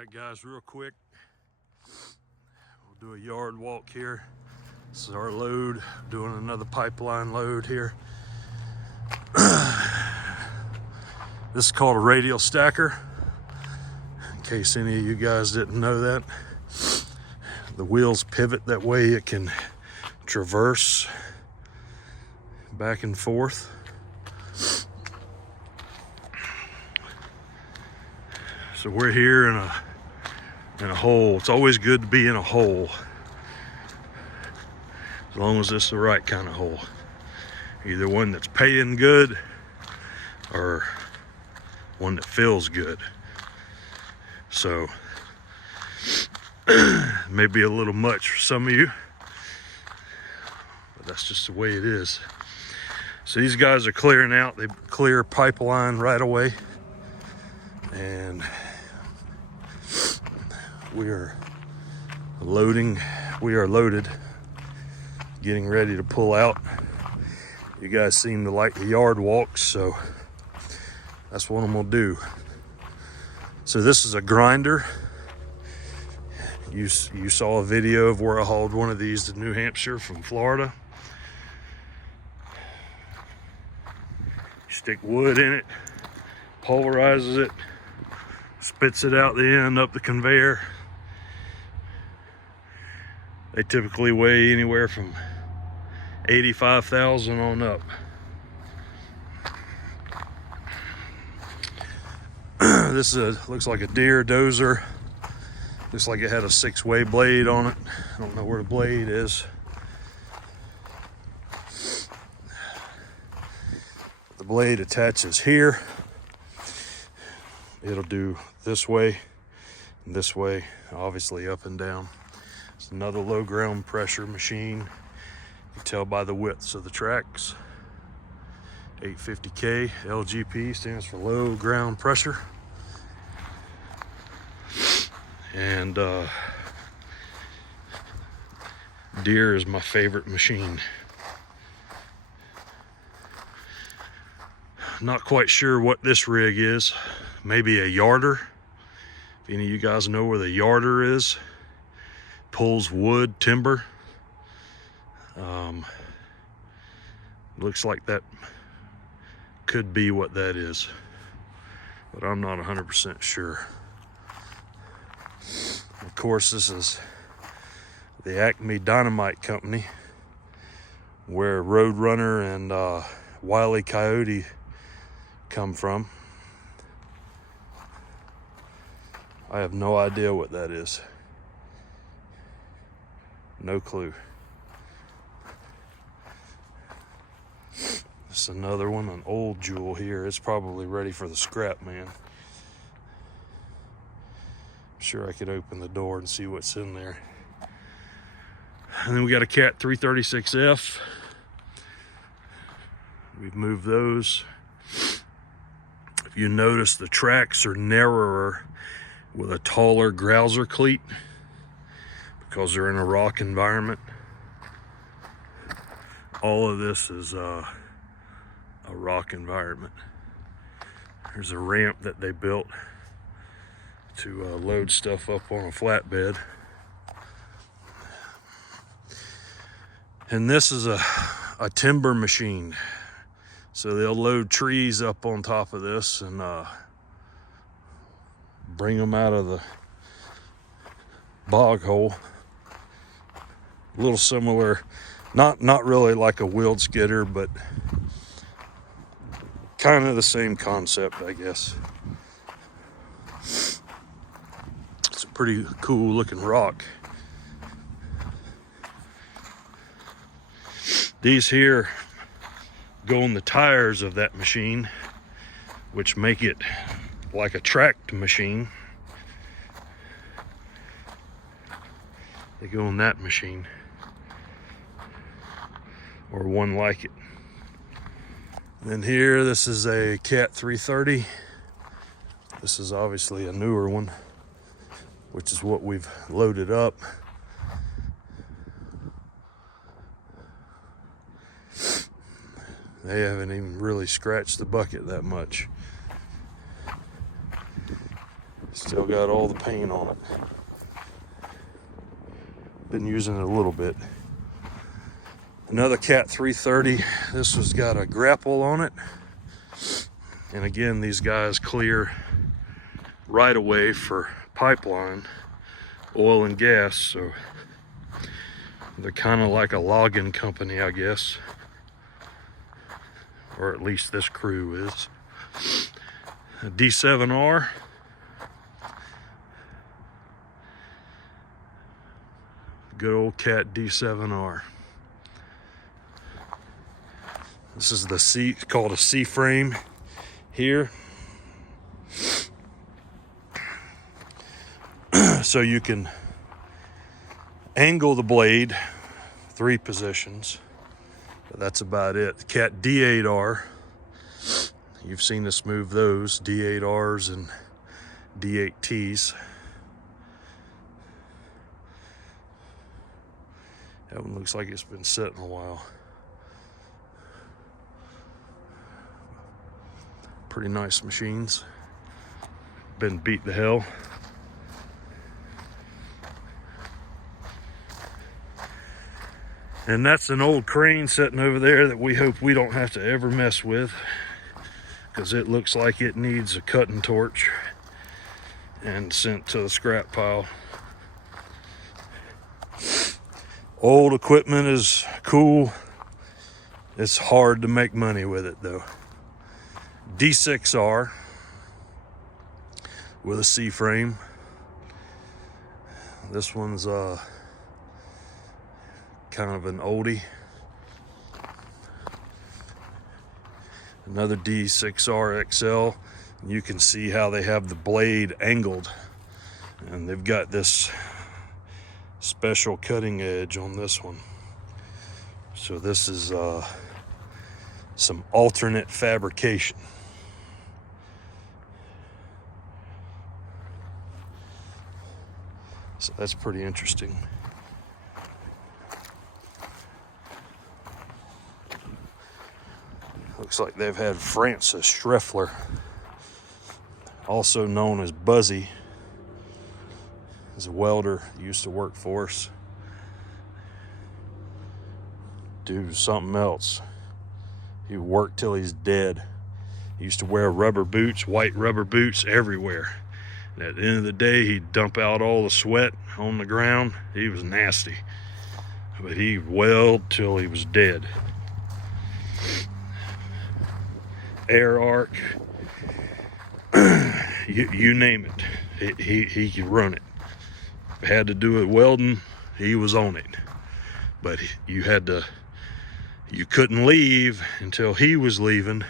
Alright guys, real quick, we'll do a yard walk here. This is our load, doing another pipeline load here. This is called a Radial Stacker, in case any of you guys didn't know that. The wheels pivot, that way it can traverse back and forth. So we're here in a hole. It's always good to be in a hole, as long as it's the right kind of hole. Either one that's paying good or one that feels good. So maybe a little much for some of you, but that's just the way it is. So these guys are clearing out. They clear pipeline right away, and we are loading. We are loaded, getting ready to pull out. You guys seem to like the yard walks, so that's what I'm gonna do. So this is a grinder. You saw a video of where I hauled one of these to New Hampshire from Florida. You stick wood in it, pulverizes it, spits it out the end up the conveyor. They typically weigh anywhere from 85,000 on up. This looks like a deer dozer. Looks like it had a 6-way blade on it. I don't know where the blade is. The blade attaches here. It'll do this way and this way, obviously up and down. It's another low ground pressure machine. You can tell by the widths of the tracks. 850K, LGP stands for low ground pressure. And Deere is my favorite machine. Not quite sure what this rig is. Maybe a yarder. If any of you guys know where the yarder is, pulls wood, timber. Looks like that could be what that is, but I'm not 100% sure. Of course, this is the Acme Dynamite Company, where Roadrunner and Wile E. Coyote come from. I have no idea what that is. No clue. This is another one, an old jewel here. It's probably ready for the scrap, man. I'm sure I could open the door and see what's in there. And then we got a Cat 336F. We've moved those. If you notice, the tracks are narrower with a taller grouser cleat because they're in a rock environment. All of this is a rock environment. There's a ramp that they built to load stuff up on a flatbed. And this is a timber machine. So they'll load trees up on top of this and bring them out of the bog hole. A little similar, not really like a wheeled skidder, but kind of the same concept, I guess. It's a pretty cool looking rock. These here go on the tires of that machine, which make it like a tracked machine. They go on that machine, or one like it. And then here, this is a Cat 330. This is obviously a newer one, which is what we've loaded up. They haven't even really scratched the bucket that much. Still got all the paint on it. Been using it a little bit. Another Cat 330. This one's got a grapple on it. And again, these guys clear right away for pipeline, oil and gas. So they're kind of like a logging company, I guess. Or at least this crew is. A D7R. Good old Cat D7R. This is the C, called a C-frame here. So you can angle the blade 3 positions. But that's about it. The Cat D8R. You've seen us move those D8Rs and D8Ts. That one looks like it's been sitting a while. Pretty nice machines. Been beat to hell. And that's an old crane sitting over there that we hope we don't have to ever mess with, because it looks like it needs a cutting torch and sent to the scrap pile. Old equipment is cool. It's hard to make money with it though. D6R with a C-frame. This one's kind of an oldie. Another D6R XL. You can see how they have the blade angled, and they've got this special cutting edge on this one. So this is some alternate fabrication. So that's pretty interesting. Looks like they've had Francis Schreffler, also known as Buzzy. He's a welder, he used to work for us. Do something else. He worked till he's dead. He used to wear rubber boots, white rubber boots everywhere. And at the end of the day, he'd dump out all the sweat on the ground. He was nasty. But he welded till he was dead. Air arc, you name it, he could run it. Had to do it welding, he was on it. But you couldn't leave until he was leaving,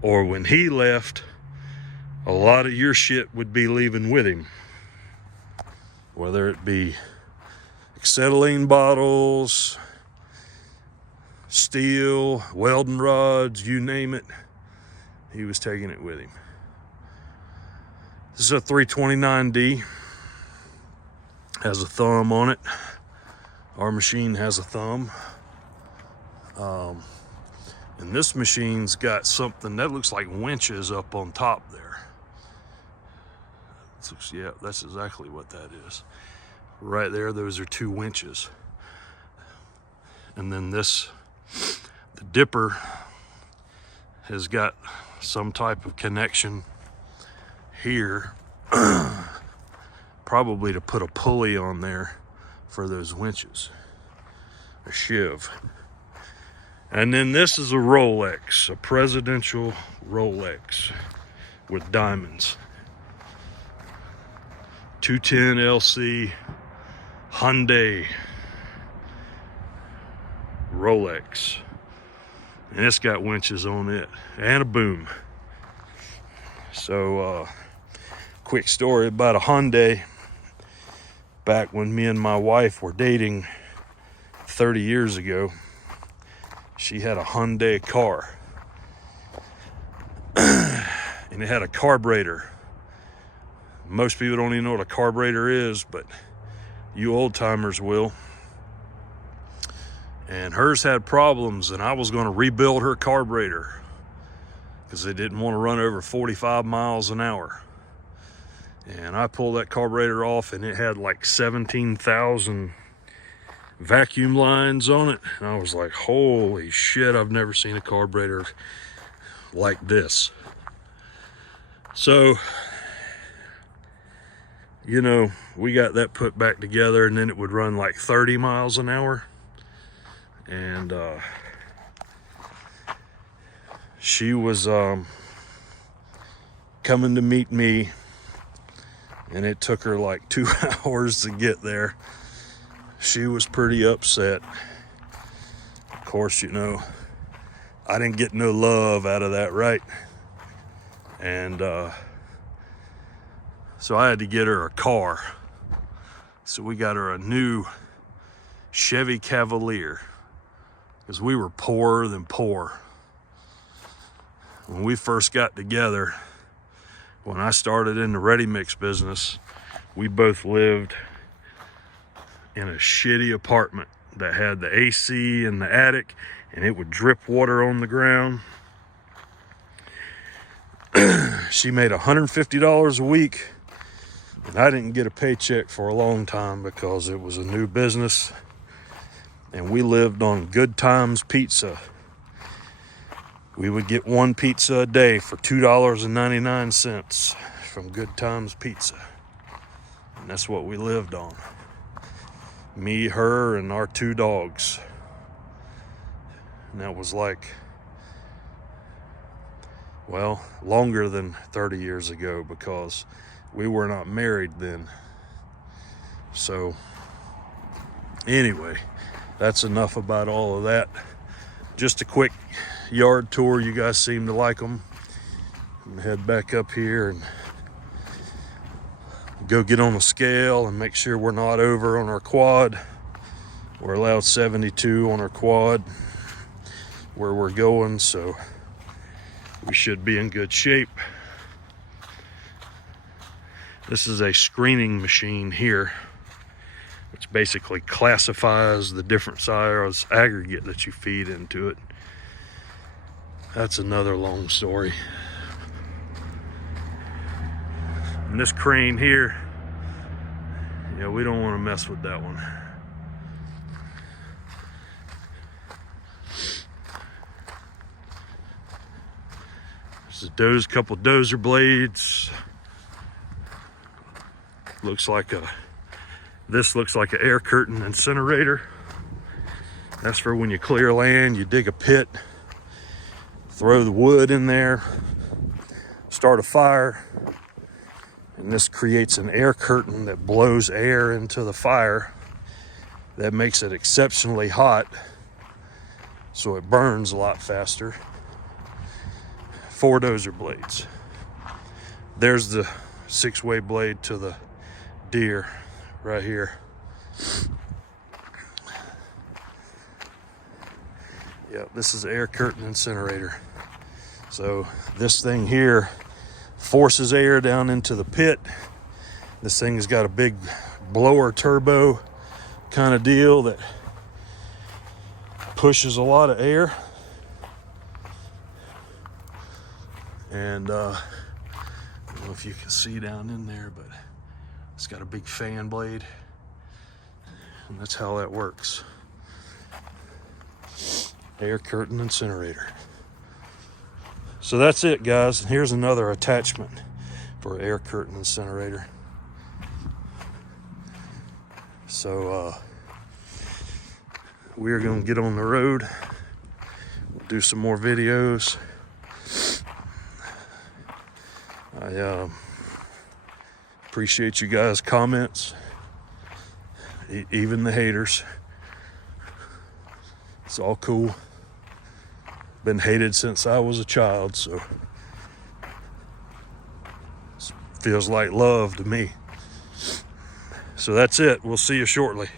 or when he left, a lot of your shit would be leaving with him. Whether it be acetylene bottles, steel, welding rods, you name it, he was taking it with him. This is a 329D. Has a thumb on it. Our machine has a thumb. And this machine's got something that looks like winches up on top there. Yeah, that's exactly what that is. Right there, those are 2 winches. And then this, the dipper, has got some type of connection here, probably to put a pulley on there for those winches, a sheave. And then this is a Rolex, a presidential Rolex with diamonds. 210 LC Hyundai Rolex. And it's got winches on it and a boom. So quick story about a Hyundai. Back when me and my wife were dating 30 years ago, she had a Hyundai car. And it had a carburetor. Most people don't even know what a carburetor is, but you old timers will. And hers had problems, and I was going to rebuild her carburetor because they didn't want to run over 45 miles an hour. And I pulled that carburetor off, and it had like 17,000 vacuum lines on it. And I was like, holy shit, I've never seen a carburetor like this. So, you know, we got that put back together, and then it would run like 30 miles an hour. And she was coming to meet me, and it took her like 2 hours to get there. She was pretty upset. Of course, you know, I didn't get no love out of that, right? And so I had to get her a car. So we got her a new Chevy Cavalier, because we were poorer than poor. When we first got together, when I started in the ready mix business, we both lived in a shitty apartment that had the AC in the attic, and it would drip water on the ground. She made $150 a week, and I didn't get a paycheck for a long time because it was a new business, and we lived on Good Times Pizza. We would get one pizza a day for $2.99 from Good Times Pizza. And that's what we lived on. Me, her, and our 2 dogs. And that was like, well, longer than 30 years ago, because we were not married then. So, anyway, that's enough about all of that. Just a quick yard tour. You guys seem to like them. I'm head back up here and go get on the scale and make sure we're not over on our quad. We're allowed 72 on our quad where we're going, so we should be in good shape. This is a screening machine here, which basically classifies the different size aggregate that you feed into it. That's another long story. And this crane here, yeah, we don't want to mess with that one. There's a couple dozer blades. This looks like an air curtain incinerator. That's for when you clear land, you dig a pit, throw the wood in there, start a fire, and this creates an air curtain that blows air into the fire. That makes it exceptionally hot, so it burns a lot faster. 4 dozer blades. There's the 6-way blade to the deer right here. Yep, this is air curtain incinerator. So this thing here forces air down into the pit. This thing has got a big blower turbo kind of deal that pushes a lot of air. And I don't know if you can see down in there, but it's got a big fan blade, and that's how that works. Air curtain incinerator. So that's it, guys. Here's another attachment for air curtain incinerator. So we are going to get on the road. We'll do some more videos. I appreciate you guys' comments, even the haters. It's all cool. Been hated since I was a child, so it feels like love to me. So that's it. We'll see you shortly.